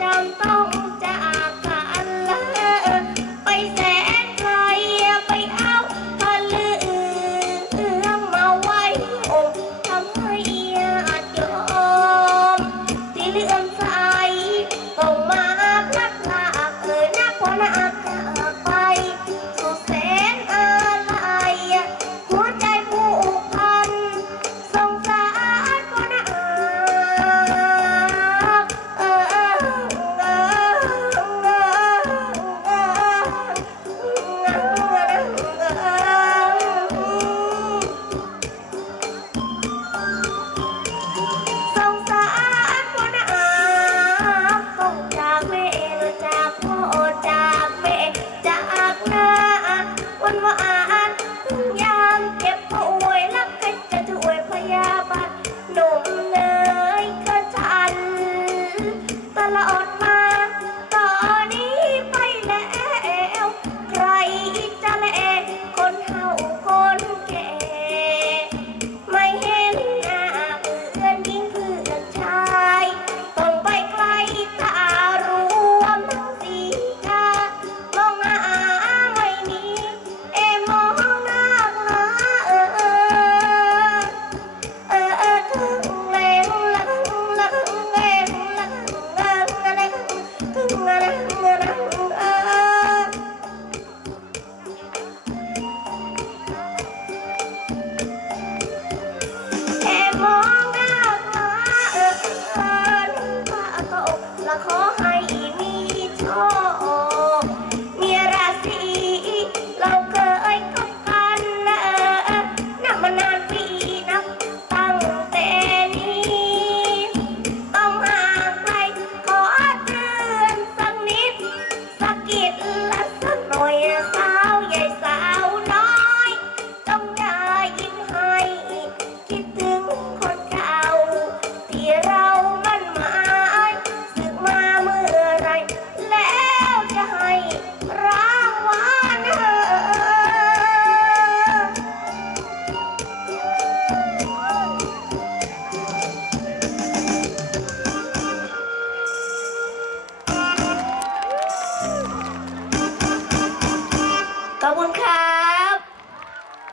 จำต้องจากกัเลยไปแสนไกลไปเอาพลือมาไว้อกทำให้ญาติโยมที่ลื่อมใสต้องมาพลัดพราอ่นักพนา Devil.